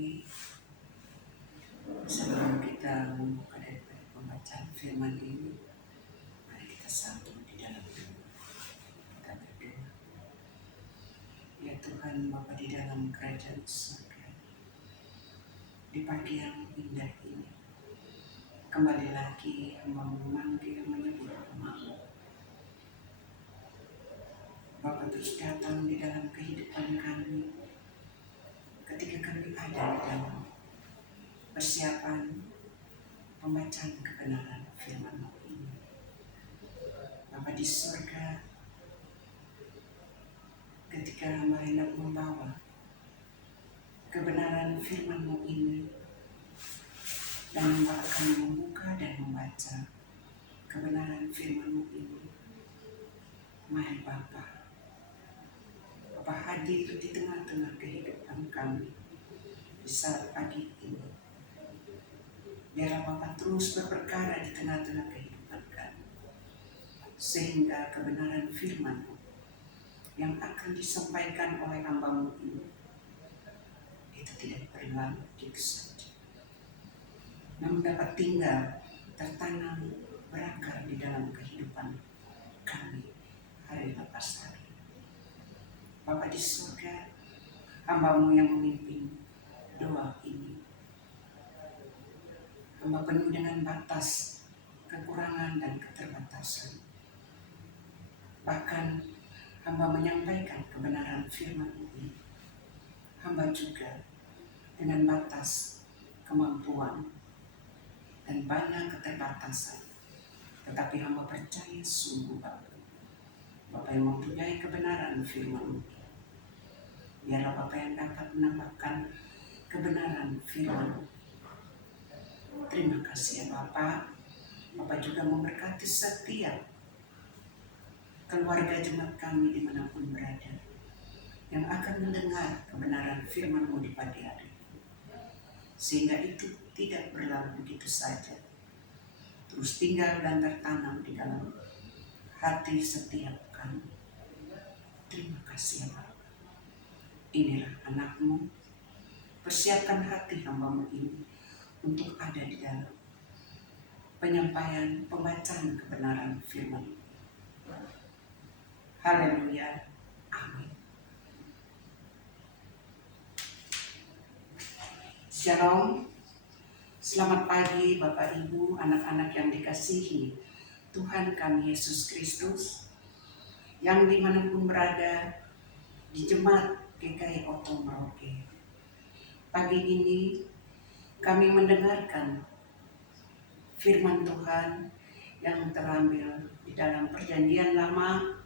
pagi. Sebelum kita membuka daripada pembacaan firman ini, mari kita satu di dalam doa. Kita berdoa. Ya Tuhan Bapa di dalam kerajaan surga, di pagi yang indah ini, kembali lagi hamba memanggil menyebut nama-Mu. Bapa terus datang di dalam kehidupan kami, ketika kami ada di dalam persiapan pembacaan kebenaran firman-Mu ini. Bapa di surga, ketika hamba hendak membawa kebenaran firman-Mu ini, dan hamba akan membuka dan membaca kebenaran firman-Mu ini, mari Bapa hadir di tengah-tengah kehidupan kami di saat pagi ini. Biarlah Bapa terus berperkara di tengah-tengah kehidupan kami, sehingga kebenaran firman-Mu yang akan disampaikan oleh hamba-Mu ini itu tidak berlalu begitu saja, namun dapat tinggal, tertanam, berakar di dalam kehidupan kami hari lepas hari. Bapa di surga, hamba-Mu yang memimpin doa ini, hamba penuh dengan batas, kekurangan dan keterbatasan. Bahkan hamba menyampaikan kebenaran firman-Mu ini, hamba juga dengan batas, kemampuan, dan banyak keterbatasan. Tetapi hamba percaya sungguh Bapa yang mempunyai kebenaran firman-Mu. Biarlah Bapa yang dapat menambahkan kebenaran firman-Mu. Terima kasih ya Bapa. Bapa juga memberkati setiap keluarga jemaat kami dimanapun berada, yang akan mendengar kebenaran firman-Mu di pagi hari, sehingga itu tidak berlalu begitu saja, terus tinggal dan tertanam di dalam hati setiap kami. Terima kasih ya Bapa. Inilah anak-Mu, persiapkan hati hamba-Mu ini untuk ada di dalam penyampaian pembacaan kebenaran firman. Haleluya. Amin. Shalom. Selamat pagi Bapak Ibu, anak-anak yang dikasihi Tuhan kami Yesus Kristus, yang dimanapun berada di jemaat GKI Oto Merauke. Pagi ini kami mendengarkan firman Tuhan yang terambil di dalam Perjanjian Lama,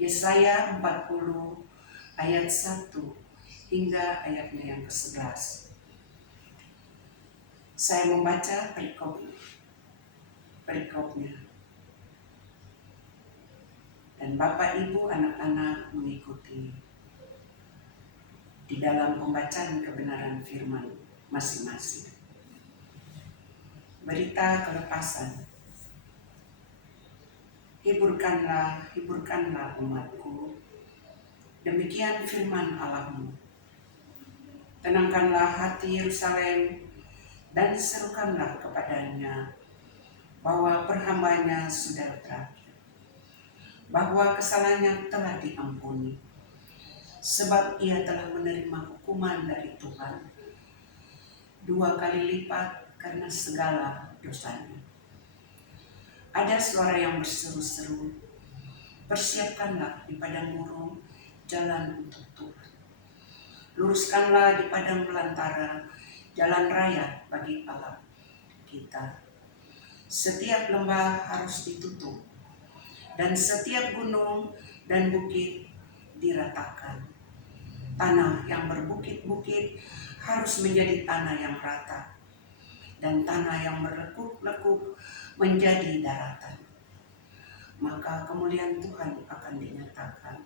Yesaya 40 ayat 1 hingga ayatnya yang ke-11. Saya membaca perikopnya. Dan Bapak Ibu anak-anak mengikuti di dalam pembacaan kebenaran firman masing-masing. Berita kelepasan. Hiburkanlah umatku. Demikian firman Allah-Mu. Tenangkanlah hati Yerusalem dan serukanlah kepadanya bahwa perhambanya sudah berakhir, bahwa kesalahannya telah diampuni, sebab ia telah menerima hukuman dari Tuhan 2 kali lipat karena segala dosanya. Ada suara yang berseru-seru, persiapkanlah di padang gurun jalan untuk Tuhan. Luruskanlah di padang belantara jalan raya bagi Allah kita. Setiap lembah harus ditutup, dan setiap gunung dan bukit diratakan. Tanah yang berbukit-bukit harus menjadi tanah yang rata, dan tanah yang berlekuk-lekuk menjadi daratan. Maka kemuliaan Tuhan akan dinyatakan,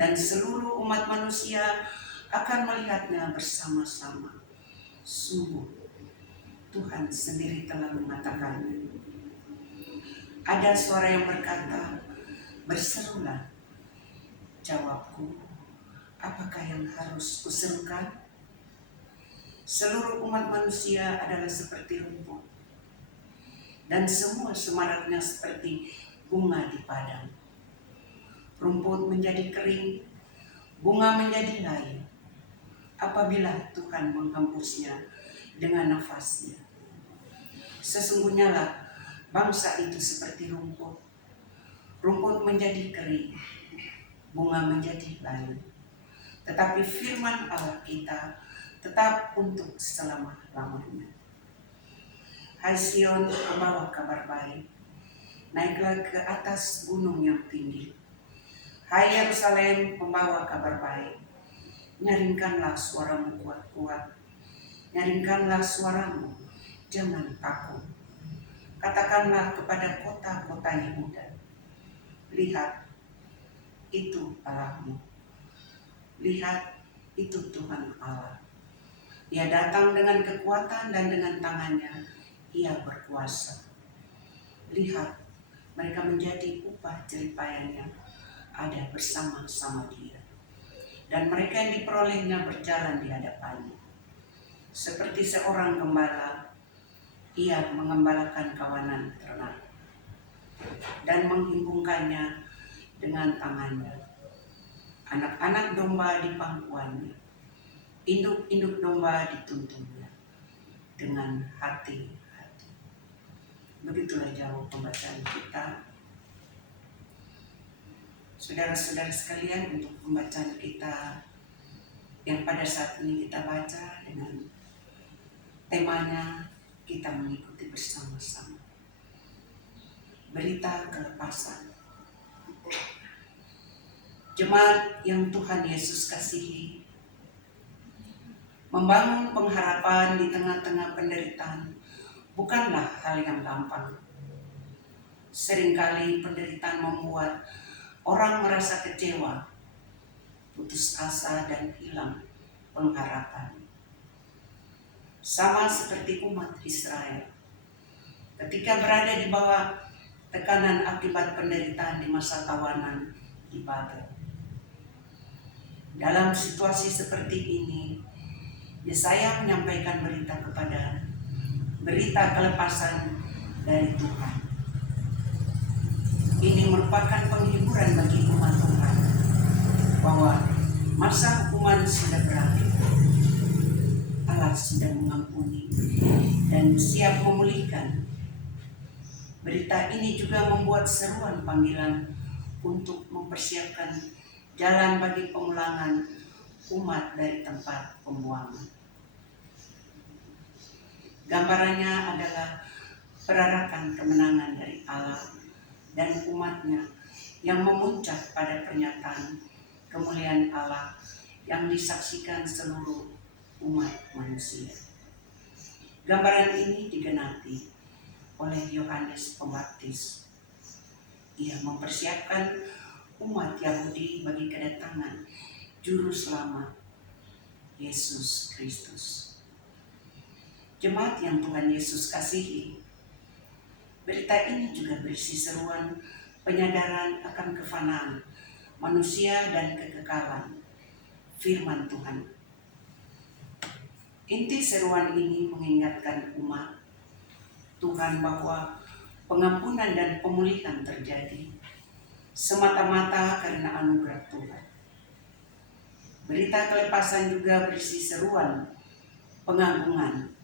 dan seluruh umat manusia akan melihatnya bersama-sama. Sungguh Tuhan sendiri telah mengatakannya. Ada suara yang berkata, berserulah. Jawabku, apakah yang harus kuserukan? Seluruh umat manusia adalah seperti rumput, dan semua semaraknya seperti bunga di padang. Rumput menjadi kering, bunga menjadi layu, apabila Tuhan menghembusnya dengan nafasnya. Sesungguhnya lah bangsa itu seperti rumput. Rumput menjadi kering, bunga menjadi layu. Tetapi firman Allah kita tetap untuk selama-lamanya. Hai Sion, pembawa kabar baik, naiklah ke atas gunung yang tinggi. Hai Yerusalem, pembawa kabar baik, nyaringkanlah suaramu kuat-kuat. Nyaringkanlah suaramu, jangan takut. Katakanlah kepada kota-kota Yehuda, lihat, itu Allahmu. Lihat, itu Tuhan Allah. Ia datang dengan kekuatan dan dengan tangannya Ia berkuasa. Lihat, mereka menjadi upah jeripayanya ada bersama-sama Dia. Dan mereka yang diperolehnya berjalan di hadapannya. Seperti seorang gembala, Ia mengembalakan kawanan ternak dan menghimpungkannya dengan tangannya. Anak-anak domba di pangkuannya, induk-induk domba dituntunnya dengan hati-hati. Begitulah jauh pembacaan kita. Saudara-saudara sekalian, untuk pembacaan kita yang pada saat ini kita baca dengan temanya, kita mengikuti bersama-sama. Berita kelepasan. Jemaat yang Tuhan Yesus kasihi, membangun pengharapan di tengah-tengah penderitaan bukanlah hal yang gampang. Seringkali penderitaan membuat orang merasa kecewa, putus asa, dan hilang pengharapan. Sama seperti umat Israel ketika berada di bawah tekanan akibat penderitaan di masa tawanan di Babel. Dalam situasi seperti ini, Yesaya menyampaikan berita kelepasan dari Tuhan. Ini merupakan penghiburan bagi umat Tuhan bahwa masa hukuman sudah berakhir. Allah sudah mengampuni dan siap memulihkan. Berita ini juga membuat seruan panggilan untuk mempersiapkan jalan bagi pemulangan umat dari tempat pembuangan. Gambarannya adalah perarakan kemenangan dari Allah dan umatnya yang memuncak pada pernyataan kemuliaan Allah yang disaksikan seluruh umat manusia. Gambaran ini digenapi oleh Yohanes Pembaptis. Ia mempersiapkan umat Yahudi bagi kedatangan Juru Selamat Yesus Kristus. Jemaat yang Tuhan Yesus kasihi, berita ini juga berisi seruan penyadaran akan kefanaan manusia dan kekekalan firman Tuhan. Inti seruan ini mengingatkan umat Tuhan bahwa pengampunan dan pemulihan terjadi semata-mata karena anugerah Tuhan. Berita kelepasan juga berisi seruan pengagungan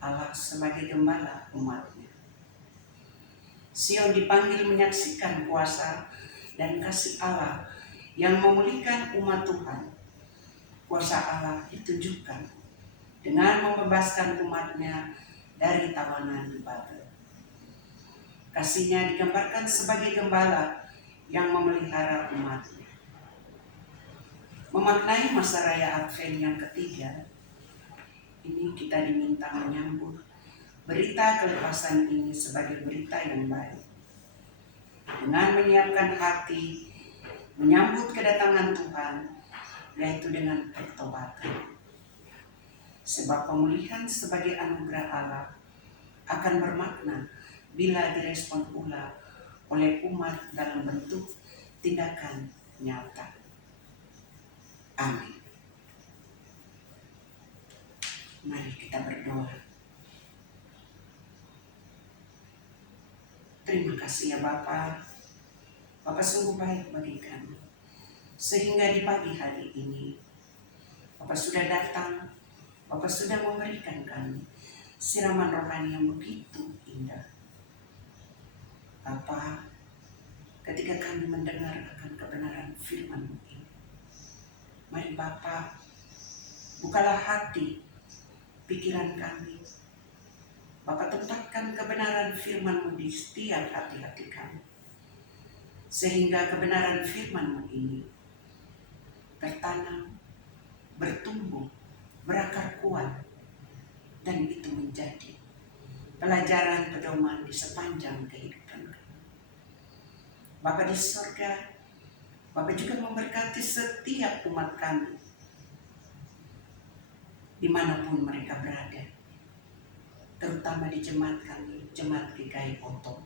Allah sebagai gembala umatnya. Sion dipanggil menyaksikan kuasa dan kasih Allah yang memulihkan umat Tuhan. Kuasa Allah ditunjukkan dengan membebaskan umatnya dari tawanan di Babel. Kasihnya digambarkan sebagai gembala yang memelihara umatnya. Memaknai masa raya Advent yang ketiga, ini kita diminta menyambut berita kelepasan ini sebagai berita yang baik. Dengan menyiapkan hati, menyambut kedatangan Tuhan, yaitu dengan pertobatan. Sebab pemulihan sebagai anugerah Allah akan bermakna bila direspon pula oleh umat dalam bentuk tindakan nyata. Amin. Mari kita berdoa. Terima kasih ya Bapa. Bapa sungguh baik bagi kami. Sehingga di pagi hari ini, Bapa sudah datang, Bapa sudah memberikan kami siraman rohani yang begitu indah. Bapa, ketika kami mendengar akan kebenaran firman-Mu ini, mari Bapa, bukalah hati, pikiran kami. Bapa, tempatkan kebenaran firman-Mu di setiap hati-hati kami. Sehingga kebenaran firman-Mu ini tertanam, bertumbuh, berakar kuat, dan itu menjadi pelajaran pedoman di sepanjang kehidupan kami. Bapa di surga, Bapa juga memberkati setiap umat kami, dimanapun mereka berada, terutama di jemaat kami, jemaat GKI Potong.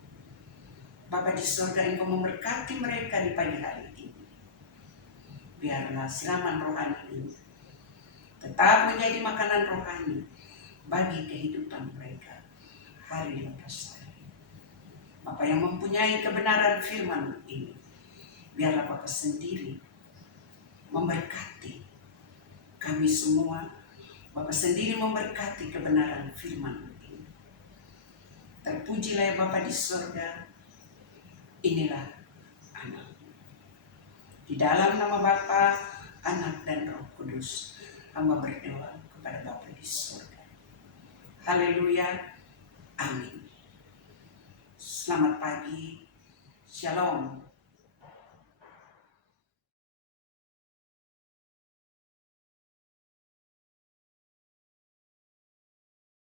Bapa di surga, Engkau memberkati mereka di pagi hari ini. Biarlah siraman rohani ini tetap menjadi makanan rohani bagi kehidupan mereka hari lepas hari. Bapa yang mempunyai kebenaran firman ini, biarlah Bapa sendiri memberkati kami semua. Bapa sendiri memberkati kebenaran firman ini. Terpujilah ya Bapa di surga. Inilah anak. Di dalam nama Bapa, Anak dan Roh Kudus, hamba berdoa kepada Bapa di surga. Haleluya. Amin. Selamat pagi. Shalom.